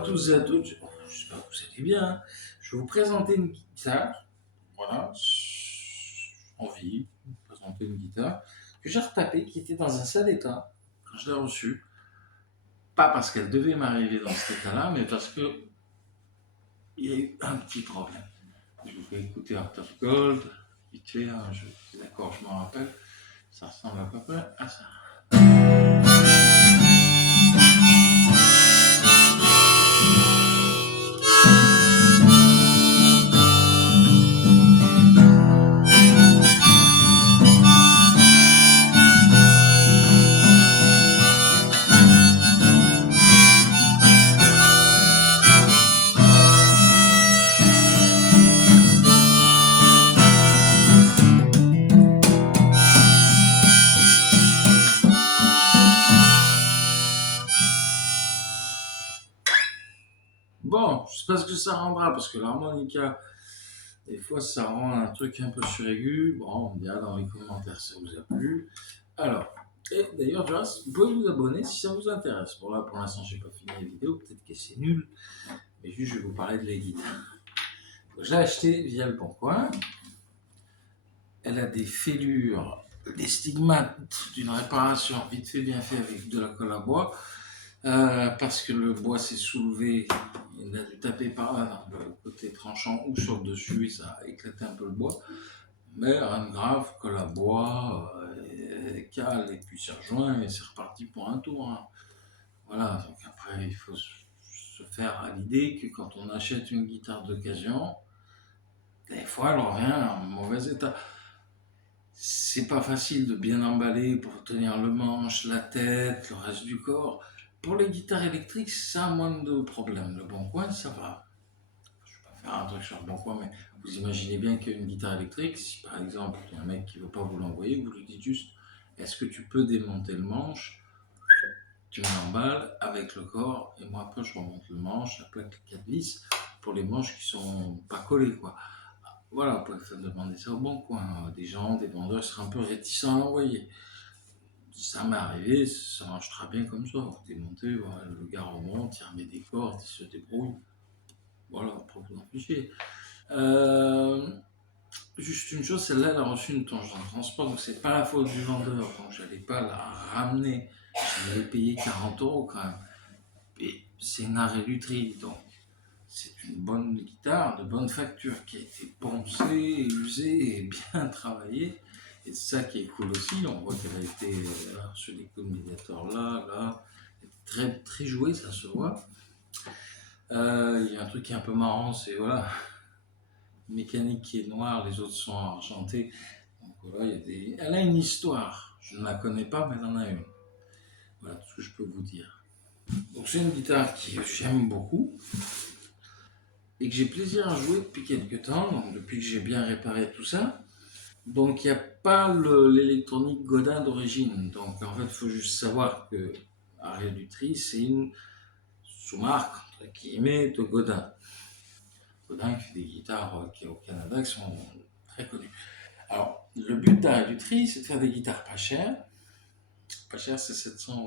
à tous et à toutes, j'espère que vous allez bien, hein. Je vais vous présenter une guitare, voilà, envie de vous présenter une guitare que j'ai retapée, qui était dans un sale état quand je l'ai reçue. Pas parce qu'elle devait m'arriver dans cet état-là, mais parce que il y a eu un petit problème. Je vous fais écouter Art of Gold, vite fait, hein, d'accord, je m'en rappelle, ça ressemble à peu près à ça. Bon, je sais pas ce que ça rendra, parce que l'harmonica, des fois, ça rend un truc un peu suraigu. Bon, on me dira dans les commentaires si ça vous a plu. Alors, et d'ailleurs, vous pouvez vous abonner si ça vous intéresse. Bon, là, pour l'instant, j'ai pas fini la vidéo, peut-être que c'est nul, mais juste, je vais vous parler de la guitare. Je l'ai achetée via le Bon Coin. Elle a des fêlures, des stigmates d'une réparation vite fait, bien fait avec de la colle à bois. Parce que le bois s'est soulevé, il a dû taper par là, dans le côté tranchant ou sur le dessus, et ça a éclaté un peu le bois. Mais rien de grave, colle à bois, cale, et puis c'est rejoint, et c'est reparti pour un tour, hein. Voilà, donc après, il faut se faire à l'idée que quand on achète une guitare d'occasion, des fois, elle revient en mauvais état. C'est pas facile de bien emballer pour tenir le manche, la tête, le reste du corps. Pour les guitares électriques, ça a moins de problèmes. Le Bon Coin, ça va. Je vais pas faire un truc sur le Bon Coin, mais vous imaginez bien qu'une guitare électrique, si par exemple il y a un mec qui ne veut pas vous l'envoyer, vous lui dites juste est-ce que tu peux démonter le manche, tu l'emballes avec le corps, et moi après je remonte le manche, la plaque, les 4 vis, pour les manches qui sont pas collées, quoi. Voilà, vous pouvez faire demander ça au Bon Coin. Des gens, des vendeurs seraient un peu réticents à l'envoyer. Ça m'est arrivé, ça marche très bien comme ça. Vous démontez, voilà, le gars remonte, il remet des cordes, il se débrouille. Voilà, après vous en fichez. Juste une chose, celle-là, elle a reçu une tangente de transport, donc c'est pas la faute du vendeur, donc j'allais pas la ramener. Je l'avais payé 40 € quand même. Et c'est une arrêt lutherie, donc c'est une bonne guitare, de bonne facture, qui a été poncée, usée et bien travaillée. Et c'est ça qui est cool aussi, on voit qu'elle a été sur les coups de médiator là, très, très jouée, ça se voit. Il y a un truc qui est un peu marrant, c'est voilà, mécanique qui est noire, les autres sont argentés. Donc voilà, elle a une histoire. Je ne la connais pas, mais elle en a une. Voilà tout ce que je peux vous dire. Donc c'est une guitare que j'aime beaucoup et que j'ai plaisir à jouer depuis quelques temps, donc depuis que j'ai bien réparé tout ça. Donc il n'y a pas l'électronique Godin d'origine. Donc en fait, il faut juste savoir que Arrêt Lutry, c'est une sous-marque, entre guillemets, de Godin. Godin qui fait des guitares qui au Canada qui sont très connues. Alors, le but d'Arrêt Lutry, c'est de faire des guitares pas chères. Pas chères, c'est 700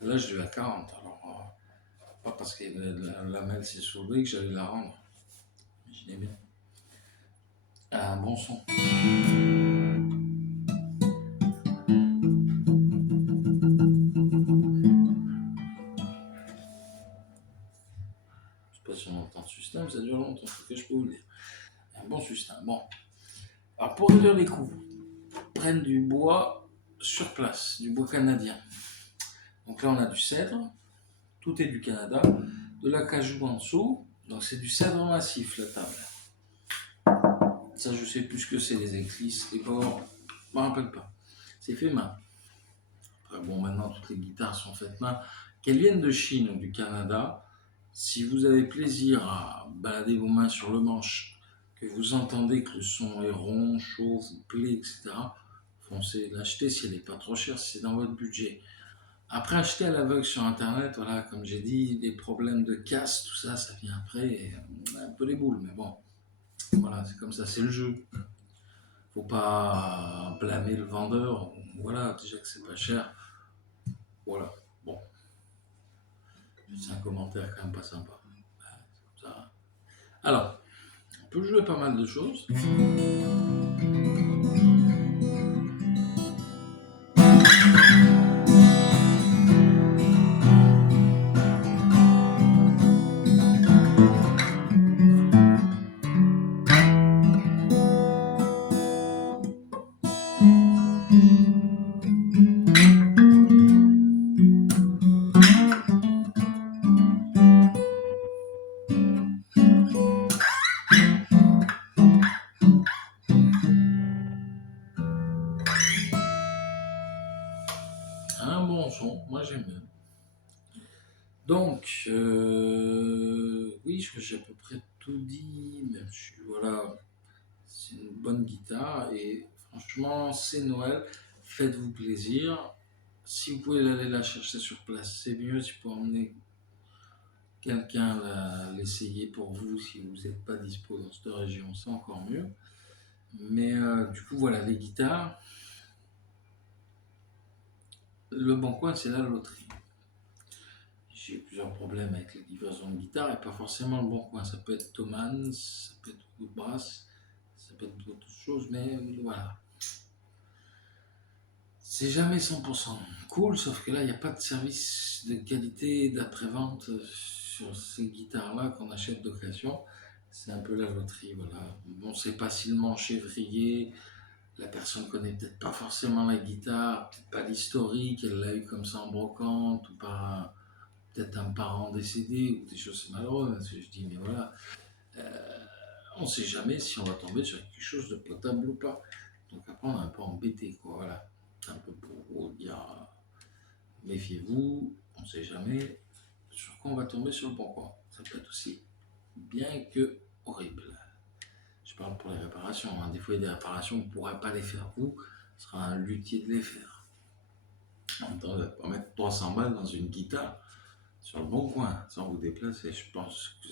€. Là, je l'ai à 40. Alors, pas parce que la malle s'est soulevée que j'allais la rendre. Imaginez bien. Un bon son. Je sais pas si on entend le système, ça dure longtemps, c'est ce que je peux vous dire. Un bon système. Bon. Alors, pour réduire les coûts, prennent du bois sur place, du bois canadien. Donc là, on a du cèdre, tout est du Canada, de l'acajou en dessous, donc c'est du cèdre massif la table. Ça, je sais plus ce que c'est, les éclisses, les bords, je ne me rappelle pas. C'est fait main. Après, bon, maintenant, toutes les guitares sont faites main. Qu'elles viennent de Chine ou du Canada, si vous avez plaisir à balader vos mains sur le manche, que vous entendez que le son est rond, chaud, vous plaît, etc., foncez l'acheter si elle n'est pas trop chère, si c'est dans votre budget. Après, acheter à l'aveugle sur internet, voilà, comme j'ai dit, des problèmes de casse, tout ça, ça vient après, et un peu les boules, mais bon, voilà, c'est comme ça, c'est le jeu. Faut pas blâmer le vendeur, voilà, déjà que c'est pas cher, voilà, bon. C'est un commentaire quand même pas sympa. Ça. Alors, on peut jouer pas mal de choses. Un bon son, moi j'aime bien. Donc, oui, je crois que j'ai à peu près tout dit. Même, voilà, c'est une bonne guitare et franchement, c'est Noël. Faites-vous plaisir. Si vous pouvez aller la chercher sur place, c'est mieux. Si vous pouvez emmener quelqu'un l'essayer pour vous, si vous n'êtes pas dispo dans cette région, c'est encore mieux. Mais du coup, voilà, les guitares. Le bon coin, c'est la loterie. J'ai eu plusieurs problèmes avec les livraisons de guitare et pas forcément le bon coin. Ça peut être Thomann, ça peut être Woodbrass, ça peut être d'autres choses, mais voilà. C'est jamais 100% cool, sauf que là, il n'y a pas de service de qualité d'après-vente sur ces guitares-là qu'on achète d'occasion. C'est un peu la loterie, voilà. Bon, c'est facilement chevrier. La personne connaît peut-être pas forcément la guitare, peut-être pas l'historique, elle l'a eu comme ça en brocante ou par peut-être un parent décédé ou des choses malheureuses. Parce que je dis, mais voilà, on ne sait jamais si on va tomber sur quelque chose de potable ou pas. Donc après, on est un peu embêté, quoi. Voilà. C'est un peu pour vous dire, méfiez-vous, on ne sait jamais sur quoi on va tomber sur le bon coin. Ça peut être aussi bien que horrible. Je parle pour les réparations. Hein. Des fois, il y a des réparations, vous ne pourrez pas les faire vous. Ce sera un luthier de les faire. En même temps, vous n'allez pas mettre 300 balles dans une guitare sur le bon coin, sans vous déplacer. Je pense que,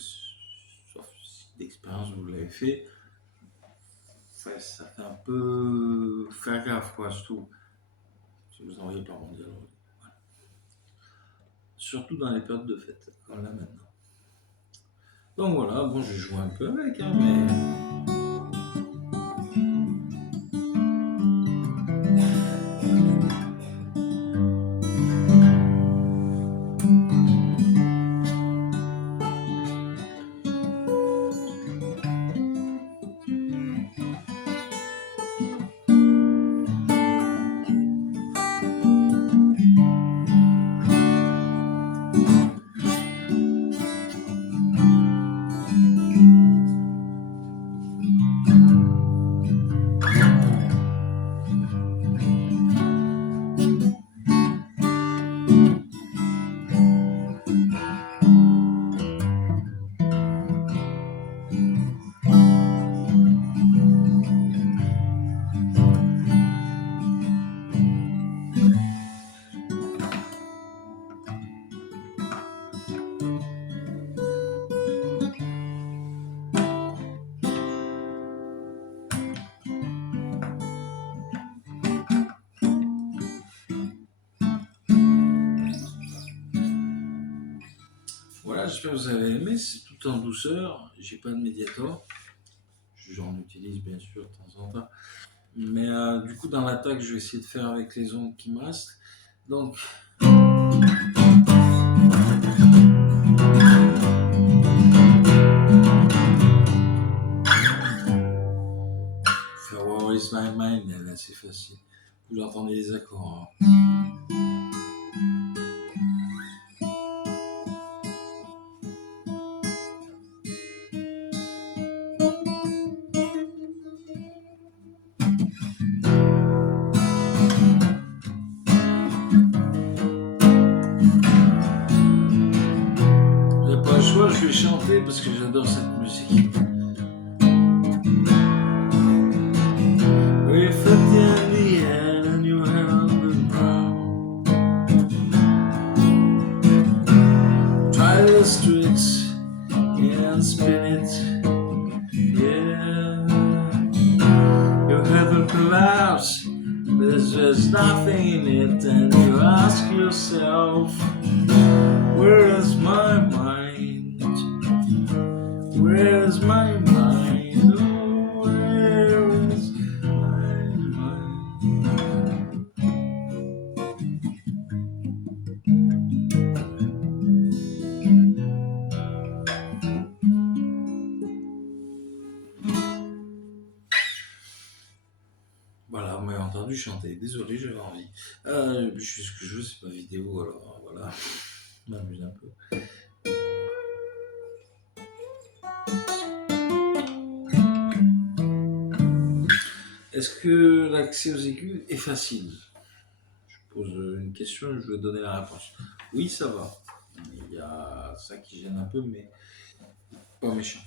sauf si d'expérience vous l'avez fait, ça fait un peu faire gaffe, quoi, surtout si vous envoyez par mondial. Voilà. Surtout dans les périodes de fête, comme là maintenant. Donc voilà, bon, je joue un peu avec, hein, mais. Voilà, j'espère que vous avez aimé, c'est tout en douceur, j'ai pas de médiator, j'en utilise bien sûr de temps en temps, mais du coup dans l'attaque je vais essayer de faire avec les ondes qui me restent, donc faire War is my mind, elle est assez facile, vous entendez les accords. Hein. Je vais chanter parce que j'adore cette musique. With a in the end and you have on the ground. Try the streets and spin it. Yeah. You have a collapse, there's just nothing in it, and you ask yourself. Where's my mind? Where's my mind? Oh, where is my mind? Voilà, vous m'avez entendu chanter. Désolé, j'avais envie. Je sais ce que je veux, c'est pas vidéo, alors voilà. Je m'amuse un peu. Est-ce que l'accès aux aigus est facile? Je pose une question et je vais donner la réponse. Oui, ça va. Il y a ça qui gêne un peu, mais pas méchant.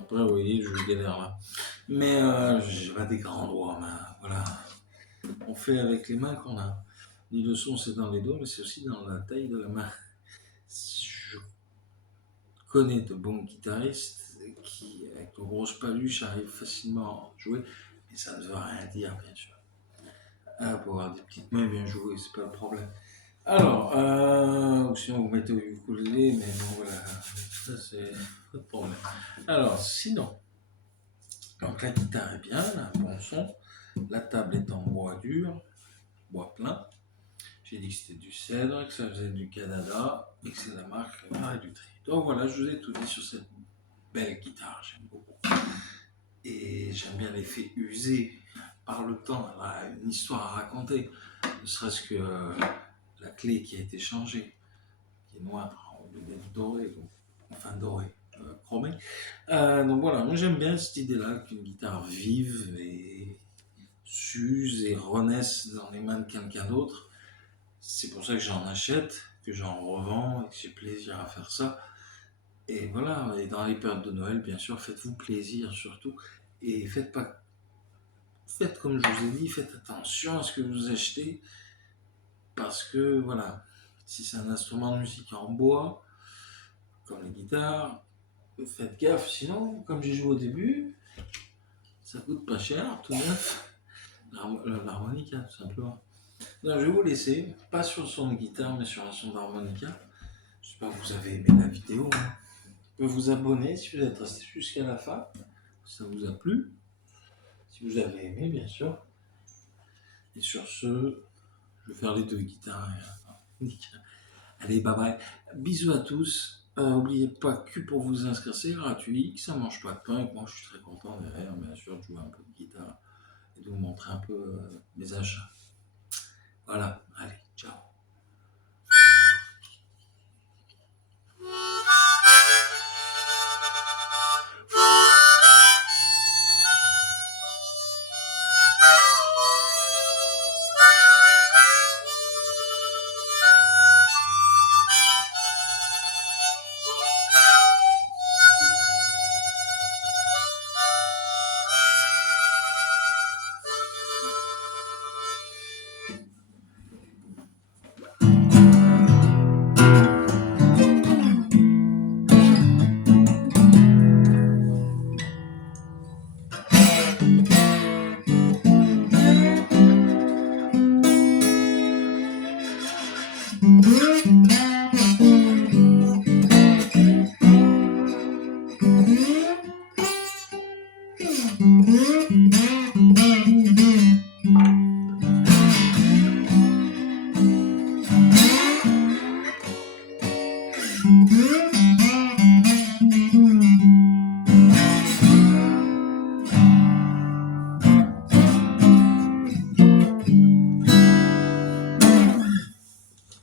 Après, vous voyez, je galère là. Mais j'ai pas des grands doigts, main. Voilà. On fait avec les mains qu'on a. Les leçons, c'est dans les doigts, mais c'est aussi dans la taille de la main. Je connais de bons guitaristes qui, avec de grosses paluches, arrivent facilement à jouer, mais ça ne veut rien dire, bien sûr. Pour avoir des petites mains bien jouées, c'est pas le problème. Alors, ou sinon vous mettez au ukulélé, mais bon voilà, ça c'est pas de problème. Alors, sinon, donc la guitare est bien, elle a un bon son, la table est en bois dur, bois plein. J'ai dit que c'était du cèdre, que ça faisait du Canada et que c'est la marque Réduterie. Donc voilà, je vous ai tout dit sur cette belle guitare, j'aime beaucoup. Et j'aime bien l'effet usé par le temps, elle a une histoire à raconter, ne serait-ce que la clé qui a été changée, qui est noire au lieu d'être dorée, donc, enfin dorée, chromée. Donc voilà, moi j'aime bien cette idée-là qu'une guitare vive et s'use et renaisse dans les mains de quelqu'un d'autre. C'est pour ça que j'en achète, que j'en revends et que j'ai plaisir à faire ça. Et voilà, et dans les périodes de Noël, bien sûr, faites-vous plaisir surtout. Et faites comme je vous ai dit, faites attention à ce que vous achetez. Parce que voilà, si c'est un instrument de musique en bois, comme les guitares, faites gaffe, sinon, comme j'ai joué au début, ça coûte pas cher, tout neuf. L'harmonica, tout simplement. Donc, je vais vous laisser, pas sur le son de guitare, mais sur un son d'harmonica. J'espère que vous avez aimé la vidéo. Vous pouvez vous abonner si vous êtes resté jusqu'à la fin, si ça vous a plu. Si vous avez aimé, bien sûr. Et sur ce, je vais faire les deux guitares. Allez, bye bye. Bisous à tous. N'oubliez pas que pour vous inscrire, c'est gratuit, que ça ne mange pas de pain. Et que moi, je suis très content derrière, bien sûr, de jouer un peu de guitare et de vous montrer un peu mes achats. Voilà, allez, ciao.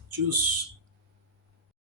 Tchuss.